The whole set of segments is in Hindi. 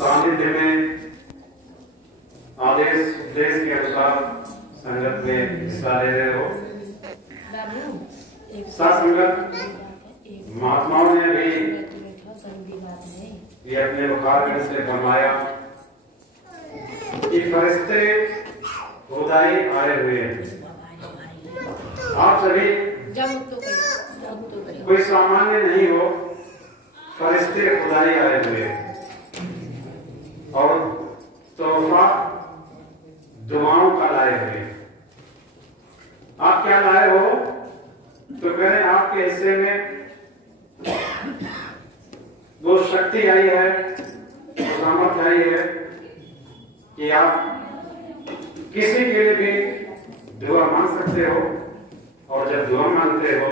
सानिध्य में आदेश उपदेश के अनुसार संगत में हिस्सा ले रहे हो। साथ संगत महात्माओं ने भी ये अपने मुखारबिन से फरमाया कि फरिश्ते खुदाई आए हुए हैं। आप सभी कोई सामान्य नहीं हो, फरिश्ते खुदाई आए हुए हैं और तोहफा दुआओं का लाए हुए। आप क्या लाए हो? तो कह रहे आपके हिस्से में वो शक्ति आई है, वो सामर्थ्य आई है कि आप किसी के लिए भी दुआ मांग सकते हो और जब दुआ मांगते हो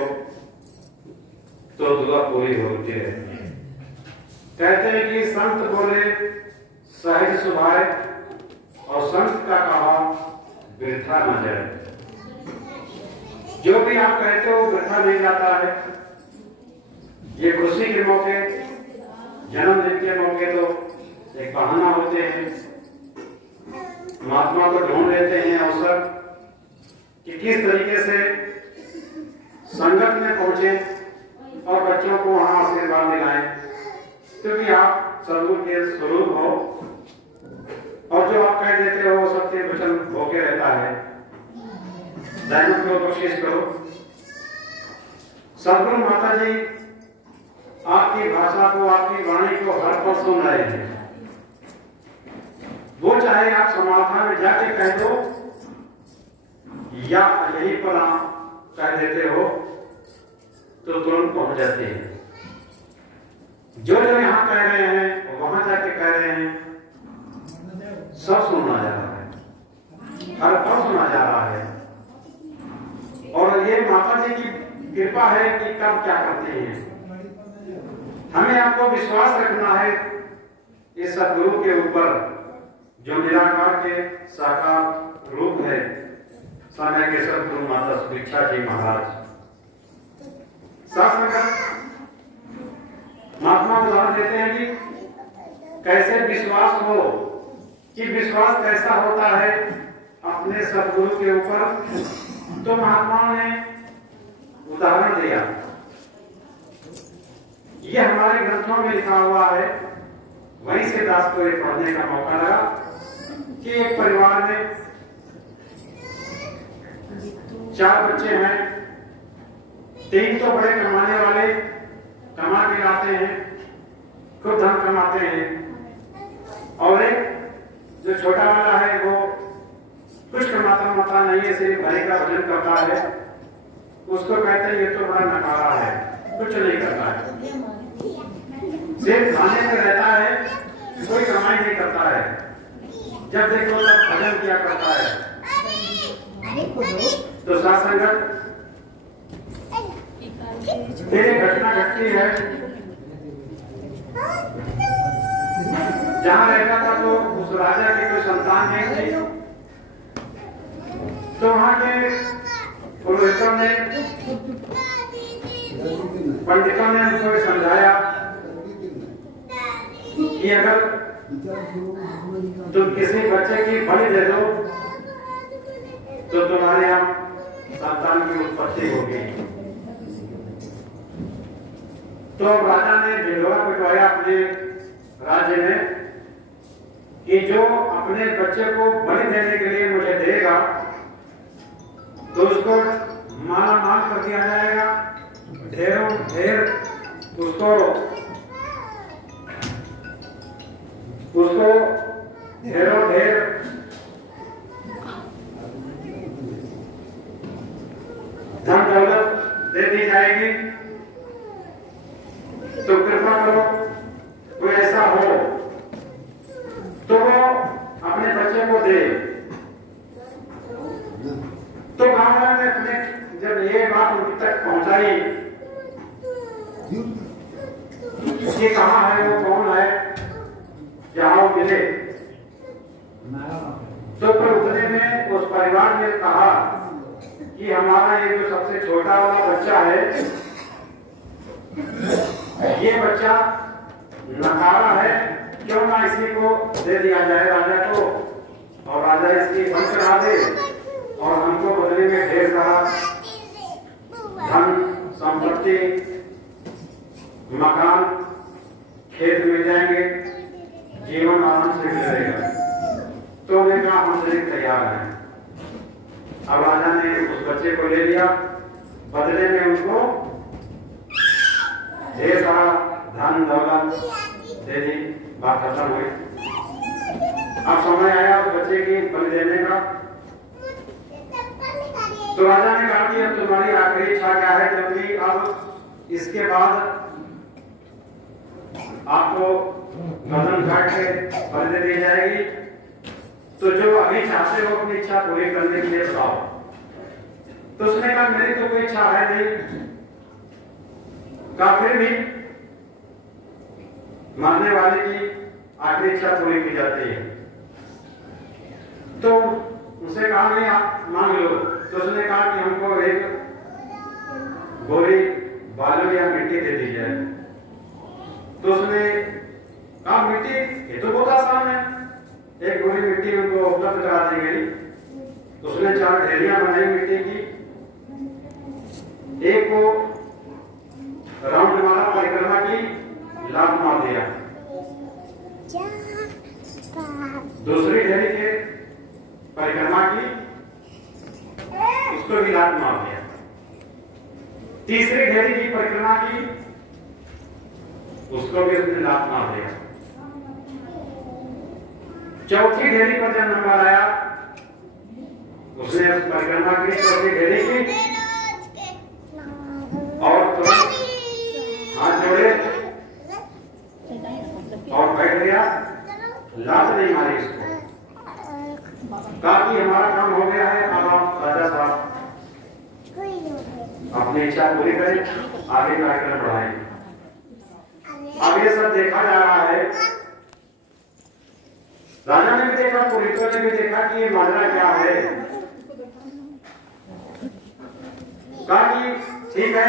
तो दुआ पूरी होती है। कहते हैं कि संत बोले सहज सुभाए और संत का कहा वृथा न जाए। जो भी आप कहते हो वृथा नहीं जाता है। ये खुशी के मौके, जन्मदिन के मौके तो एक बहाना होते हैं, महात्मा को ढूंढ लेते हैं अवसर कि किस तरीके से संगत में पहुंचे और बच्चों को वहां आशीर्वाद दिलाएं, क्योंकि आप सद्गुरु के स्वरूप हो और जो आप कह देते हो वो सत्य वचन होके रहता है। दैनिक को कोशिश करो। सद्गुरु माता जी आपकी भाषा को, आपकी वाणी को हर पल सुन रहे हैं। वो चाहे आप समाधान में जाके कह दो या यहीं पर आप कह देते हो तो तुरंत पहुंच जाते हैं। जो जो यहाँ कह रहे हैं वहां जाके कह रहे हैं, सब सुना जा रहा है, हर पल सुना जा रहा है। और ये माता जी की कृपा है कि कब क्या करते हैं। हमें आपको विश्वास रखना है इस सद्गुरु के ऊपर जो निराकार के साकार रूप है, समय के सद्गुरु माता सुभिक्षा जी महाराज। महात्मा उदाहरण देते हैं कि कैसे विश्वास हो, कि विश्वास कैसा होता है अपने सद्गुरु के ऊपर। तो महात्माओं ने उदाहरण दिया। ये हमारे ग्रंथों में लिखा हुआ है। वहीं से दास को ये पढ़ने का मौका लगा कि एक परिवार में 4 बच्चे हैं। 3 तो बड़े कमाने वाले, कमा के लाते हैं, खूब धन कमाते हैं, और एक जो छोटा वाला है वो कुछ कमाता नहीं है, सिर्फ भले का भजन करता है। उसको कहते हैं ये तो बड़ा नकारा है, कुछ नहीं करता है, सिर्फ खाने में रहता है, कोई कमाई नहीं करता है। जब देखो तब भजन किया करता है। तो सत्संगत एक घटना घटती है। जहाँ रहता था तो उस राजा की कोई संतान नहीं थी। तो वहां के पुरोहितों ने, पंडितों ने उनको समझाया कि अगर तुम किसी बच्चे की बलि दे दो तो तुम्हारे यहाँ संतान की उत्पत्ति होगी। तो राजा ने ढिंढोरा पिटवाया अपने राज्य में कि जो अपने बच्चे को बलि देने के लिए मुझे देगा तो उसको माला माल कर दिया जाएगा, ढेरों ढेर उसको ढेरों ढेर धन दौलत दे दी जाएगी। तो कृपा करो कोई ऐसा हो तो वो अपने बच्चे को दे। तो गांव वाले ने अपने जब ये बात उनकी तक पहुंचाई, ये कहाँ है, वो कौन है, जाओ मिले। तो फिर उतने में उस परिवार ने कहा कि हमारा ये जो सबसे छोटा वाला बच्चा है, ये बच्चा नकारा है, क्यों ना इसी को दे दिया जाए राजा को, और राजा इसकी बंद करा दे और हमको बदले में ढेर सारा धन संपत्ति मकान खेत मिल जाएंगे, जीवन आराम से मिलेगा। तो उन्हें कहा हम शरीर तैयार हैं। अब राजा ने उस बच्चे को ले लिया, बदले में उनको ढेर सारा धन दौलत दे दी। बात खत्म हुई। अब समय आया उस बच्चे की बलि देने का। तो राजा ने कहा कि अब तुम्हारी आखिरी इच्छा क्या है, क्योंकि अब इसके बाद आपको गर्दन काट के बलि दे दी जाएगी। तो जो अभी चाहते हो अपनी इच्छा पूरी करने के लिए बताओ। तो उसने कहा मेरी तो कोई इच्छा है नहीं, फिर भी मरने वाले की आखिरी इच्छा पूरी की जाती है। तो उसे कहा नहीं आप मांग लो। तो उसने कहा कि हमको एक बोरी बालू या मिट्टी दे दी जाए। तो उसने कहा मिट्टी ये तो बहुत आसान है, एक बोरी मिट्टी उनको उपलब्ध करा दी गई। उसने 4 ढेरियां बनाई मिट्टी की, एक को राउंड मारा, परिक्रमा की, लात मार दिया। दूसरी ढेरी के परिक्रमा की, उसको भी लात मार दिया। तीसरी ढेरी की परिक्रमा की, उसको भी उसने लात मार दिया। चौथी ढेरी पर जब नंबर आया, उसने उस परिक्रमा की चौथी ढेरी की और तुरंत हाथ जोड़े और बैठ गया। लात नहीं मारी उसको। कहा कि हमारा काम हो गया है, अब आप राजा साहब अपनी इच्छा पूरी करें, आगे कार्यक्रम बढ़ाएं। अब ये सब देखा जा रहा है। राजा ने भी देखा, पुरोहितों ने भी देखा कि ये माजरा क्या है। कहा कि ठीक है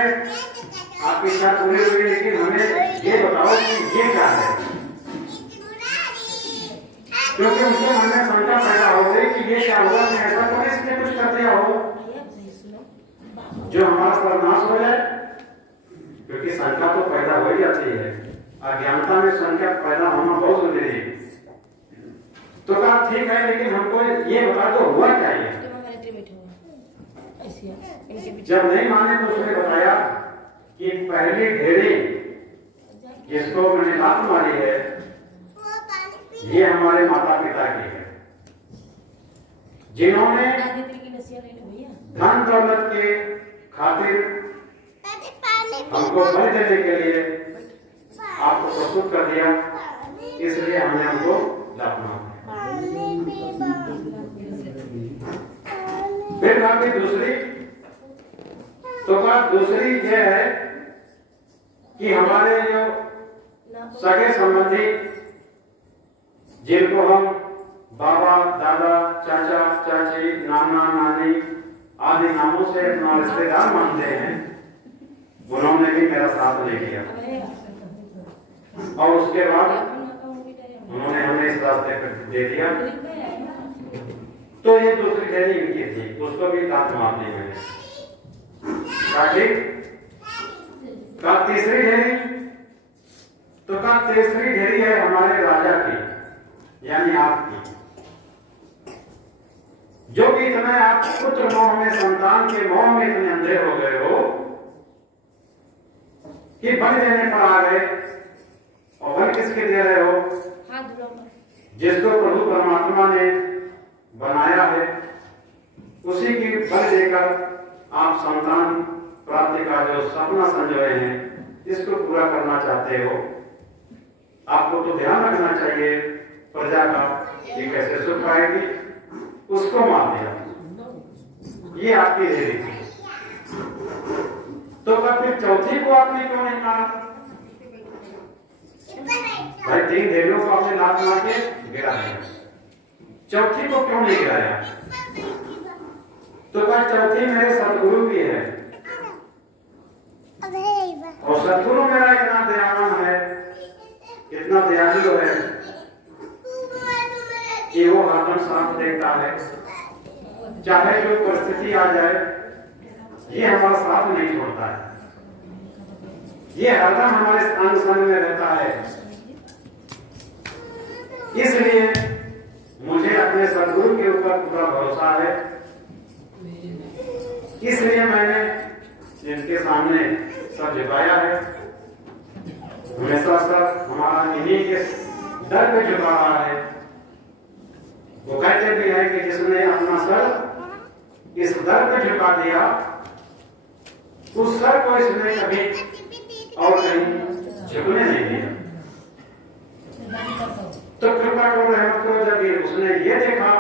आपकी इच्छा पूरी हुई, लेकिन हमें ये बताओ कि ये क्या है। क्योंकि उनके मन में शंका पैदा हो गई कि ये क्या हुआ, मैं ऐसा तो इसने कुछ कर दिया हो जो हमारा सर्वनाश हो जाए। क्योंकि शंका तो पैदा हो ही जाती है, अज्ञानता में शंका पैदा होना बहुत जरूरी है। तो कहा ठीक है, लेकिन हमको ये बता दो हुआ क्या है। जब नहीं माने तो उसने बताया कि पहली ढेरी जिसको मैंने लात मारी है, ये हमारे माता पिता की है, जिन्होंने धन दौलत के खातिर हमको बलि देने के लिए आपको प्रस्तुत कर दिया, इसलिए हमने हमको लात मारा। फिर बाकी दूसरी, तो बात दूसरी ये है कि हमारे जो सगे संबंधी जिनको हम बाबा दादा चाचा चाची नाना नानी आदि नामों से अपना रिश्तेदार मानते हैं, उन्होंने भी मेरा साथ ले लिया और उसके बाद उन्होंने हमें इस रास्ते पर दे दिया। तो ये दूसरी ढेरी इनकी थी, उसको भी लात मार दी मैंने। का तीसरी ढेरी, तो का तीसरी ढेरी है हमारे राजा की, यानी आपकी, जो कि इतना आप पुत्र मोह में, संतान के मोह में इतने अंधे हो गए हो कि बलि देने पर आ गए। और बलि किसके दे रहे हो? जिसको प्रभु परमात्मा ने बनाया है, उसी की बलि देकर आप संतान प्राप्ति का जो सपना संजोए हैं, इसको पूरा करना चाहते हो। आपको तो ध्यान रखना चाहिए प्रजा का कि कैसे सुख पाएगी, उसको मार दिया। ये आपकी ढेरी थी। तो फिर चौथी को आपने क्यों नहीं मारा? भाई 3 ढेरियों को आपने लात मार के गिरा दिया, चौथी को क्यों नहीं गिराया? तो चौथी मेरे सतगुरु भी है, और सतगुरु मेरा इतना दयावान है इतना दयालु है कि वो हरदम साथ देखता है, चाहे जो परिस्थिति आ जाए ये हमारा साथ नहीं छोड़ता है, ये हरदम हमारे अंग संग में रहता है। इसलिए मुझे अपने सद्गुरु के ऊपर पूरा भरोसा है, इसलिए मैंने इनके सामने सर झुकाया है। हमेशा सर हमारा इन्हीं के दर पे झुका रहा है। वो कहते भी है कि जिसने अपना सर इस दर पे झुका दिया उस सर को इसने कभी और कहीं झुकने नहीं दिया। तो कृपा करो, रहमत करो, जब उसने ये देखा,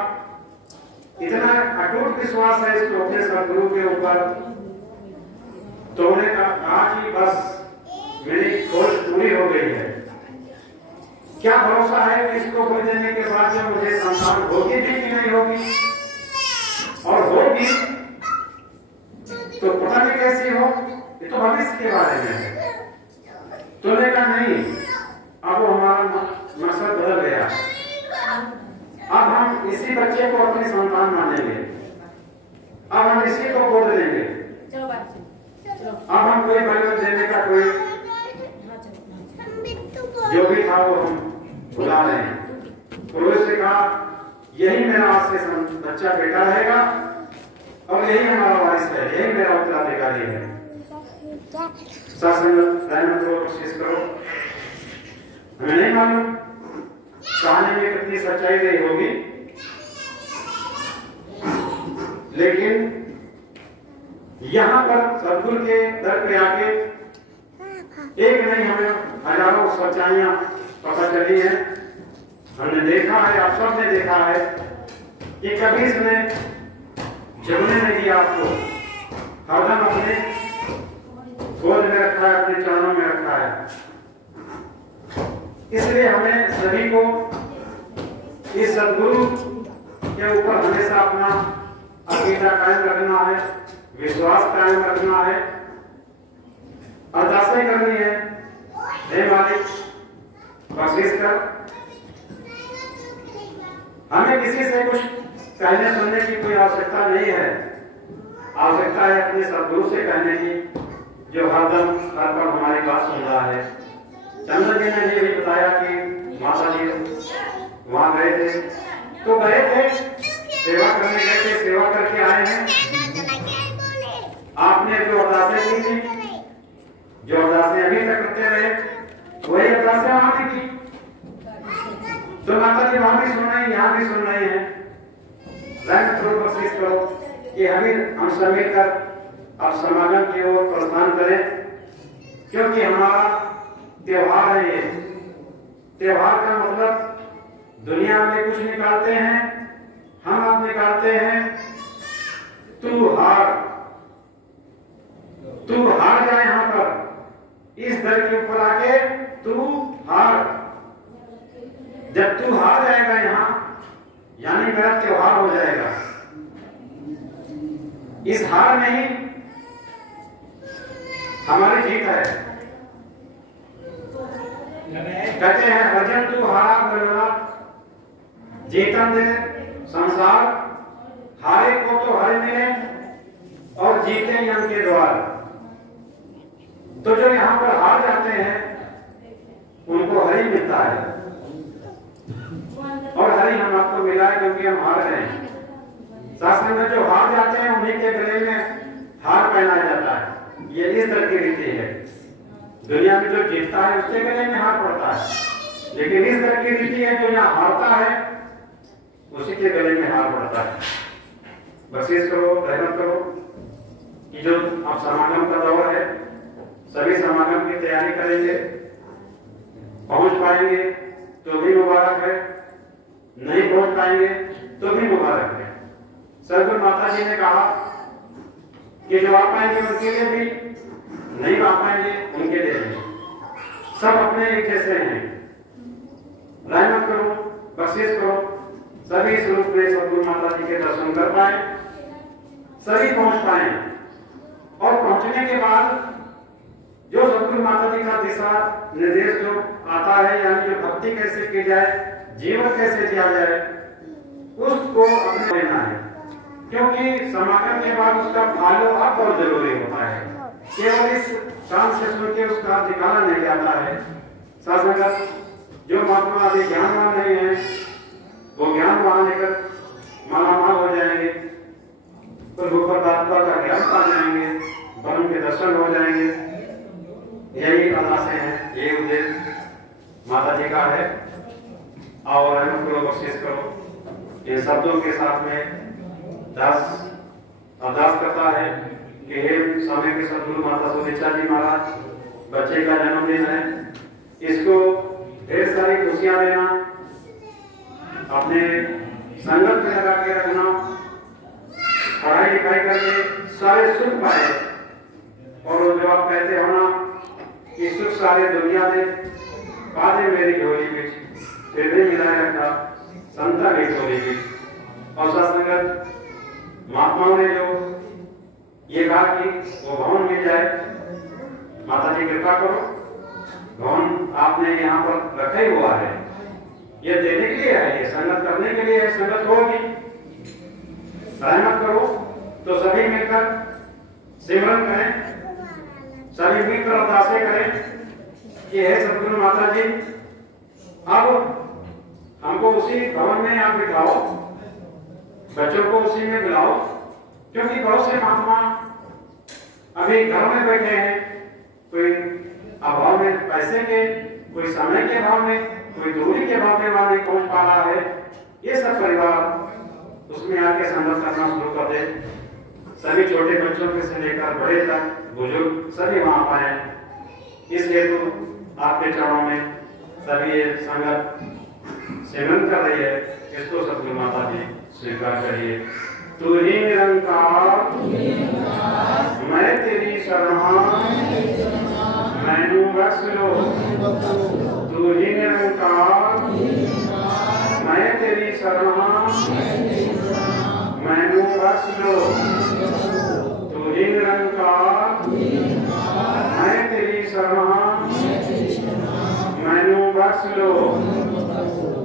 इतना अटूट विश्वास है इसको अपने सदगुरु के ऊपर, तो उन्होंने कहा कि बस मेरी खोज पूरी हो गई है। क्या भरोसा है कि इसको खोज देने के बाद जो मुझे संतान होगी भी कि नहीं होगी, और होगी तो पता नहीं कैसी हो, ये तो भविष्य के बारे में है। तुमने कहा नहीं, अब हमारा मकसद बदल गया, अब हम इसी बच्चे को अपनी संतान मानेंगे, अब हम इसी को गोद लेंगे, अब हम कोई बलिदान देने का कोई जो भी था वो हम बुला रहे हैं। पुरोहित से कहा यही मेरा आज से बच्चा बेटा रहेगा और यही हमारा वारिस है, यही मेरा उत्तराधिकारी है। सत्संग रहमत करो, कोशिश करो। हमें नहीं मालूम कहानी में कितनी सच्चाई रही होगी, लेकिन यहाँ पर सदगुरु के दर पे आके एक नहीं हमें हजारों सच्चाइयां पता चली है। हमने देखा है, आप सब ने देखा है कि कभी इसने झुकने नहीं दिया आपको, हरदम अपने गोद में रखा है, अपने चरणों में रखा है। इसलिए हमें सभी को इस सदगुरु के ऊपर हमेशा अपना अकीदा कायम रखना है, विश्वास कायम रखना है, अरदासें करनी है। हे मालिक बख्शिश कर, हमें किसी से कुछ कहने सुनने की कोई आवश्यकता नहीं है, आवश्यकता है अपने सदगुरु से कहने की, जो हरदम हर पल हमारी बात सुन रहा है। चंद्र जी ने ये भी बताया कि माता जी वहां गए थे, तो गए थे सेवा करने गए थे, सेवा करके आए हैं। आपने जो अरदासें की थी, जो अरदासें अभी तक करते रहे, वही अरदासें वहां भी की, तो माता जी वहां भी सुन रही, यहाँ भी सुन रही है। रहमत करो, कोशिश करो कि हम सब मिलकर अब समागम की ओर प्रस्थान करें, क्योंकि हमारा त्योहार है। ये त्योहार का मतलब दुनिया में कुछ निकालते हैं, हम अब निकालते हैं तू हार जाए। यहाँ पर इस दर के ऊपर आके तू हार, जब तू हार जाएगा यहाँ, यानी मेरा त्योहार हो जाएगा। इस हार में ही हमारी जीत है। कहते हैं भजन तू हारा बलवा, जीतन दे संसार, हारे को तो हर मिले और जीते यम के द्वार। तो जो यहाँ पर हार जाते हैं उनको हरि मिलता है, और हरि हम आपको मिला है क्योंकि हम हार गए। शास्त्र में जो हार जाते हैं उन्हीं के गले में हार पहनाया जाता है। ये इस तरह की रीति है। दुनिया में जो जीतता है उसके गले में हार पड़ता है, लेकिन इस तरह की रीति है जो यहाँ हारता है उसी के गले में हार पड़ता है। बख्शिश करो, रहमत करो कि जो अब समागम का दौर है, सभी समागम की तैयारी करेंगे, पहुंच पाएंगे तो भी मुबारक है, नहीं पहुंच पाएंगे तो भी मुबारक है। सदगुरु माता जी ने कहा कि जो आ पाएंगे उनके लिए भी, नहीं आ पाएंगे उनके लिए भी, सब अपने एक जैसे हैं। रहमत करो, बख्शिश करो, सभी इस रूप में सदगुरु माता जी के दर्शन कर पाए, सभी पहुंच पाए, और पहुंचने के बाद जो सदगुरु माता जी का दिशा निर्देश जो आता है, यानी कि भक्ति कैसे की जाए, जीवन कैसे जिया जाए, उसको अपने लेना है। क्योंकि समागम के बाद उसका फॉलो अप बहुत जरूरी होता है। केवल इस कान से सुन के उसका दिखाना नहीं जाता है। साधक जो महात्मा अभी ज्ञानवान नहीं है, वो ज्ञान वहां लेकर मालामाल हो जाएंगे, प्रभु परमात्मा का ज्ञान पा जाएंगे, ब्रह्म के दर्शन हो जाएंगे। यही आशा है, यही उद्देश्य माता जी का है। और हम लोग कोशिश करो इन शब्दों के साथ में दास अरदास करता है कि हे समय के सदगुरु माता सुरेचा जी महाराज, बच्चे का जन्मदिन है, इसको ढेर सारी खुशियां देना, अपने संगत में लगा के रखना, पढ़ाई लिखाई करके सारे सुख पाए। और जो आप कहते हो ना कि सुख सारे दुनिया दे बातें मेरी झोली बिच, फिर भी मिला रखा संता की झोली बिच। और सत्संगत महात्माओं ने जो ये कहा कि वो भवन मिल जाए, माता जी कृपा करो, भवन आपने यहाँ पर रखा ही हुआ है, ये देने के लिए है, ये संगत करने के लिए है। संगत होगी, रहमत करो तो सभी मिलकर सिमरन करें, सभी मिलकर अरदासें करें कि हे सदगुरु माता जी, अब हमको उसी भवन में आप बिठाओ, बच्चों को उसी में बुलाओ। क्योंकि बहुत से महात्मा अभी घर में बैठे हैं, कोई अभाव में पैसे के, कोई समय के अभाव में, कोई दूरी के अभाव में वहां नहीं पहुंच पा रहा है। ये सब परिवार उसमें आके संगत करना शुरू कर दे, सभी छोटे बच्चों के से लेकर बड़े तक, बुजुर्ग सभी वहां पाए। इस हेतु आपके चरणों में सभी ये संगत सिमरन कर रही है, इसको सतगुरु माता जी स्वीकार करिए। तू ही निरंकार, मैं तेरी शरणा, मैनू बख्श लो। तू ही निरंकार, मैं तेरी शरणा, मैनू बख्श लो। तू ही निरंकार, मैं तेरी शरणा, मैनू बख्श लो।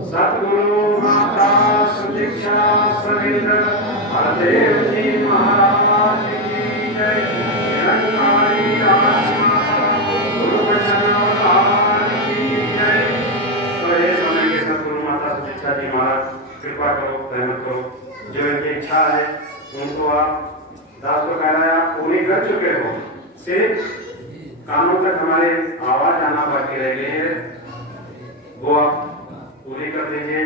सतगुरु माता सुदीक्षा सविंद्र हरदेव जी महाराज की जय। निरंकारी राजमाता गुरु वचन अवतार की जय। तो ये समय के सतगुरु माता सुदीक्षा जी महाराज कृपा करो, रहमत करो। जो इनकी इच्छा है उनको आप दास को कह रहे हैं, आप पूरी कर चुके हो, सिर्फ कानों तक हमारे आवाज आना बाकी रह गई है, वो आप पूरी कर दीजिए।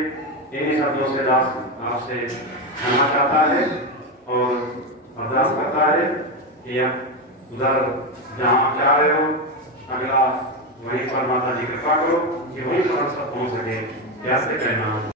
इन्हीं शब्दों से दास आपसे क्षमा चाहता है और अरदास करता है कि आप उधर जहाँ आप जा रहे हो अगला वहीं पर माता जी कृपा करो कि वहीं पर सब पहुंच सके। कैसे कहना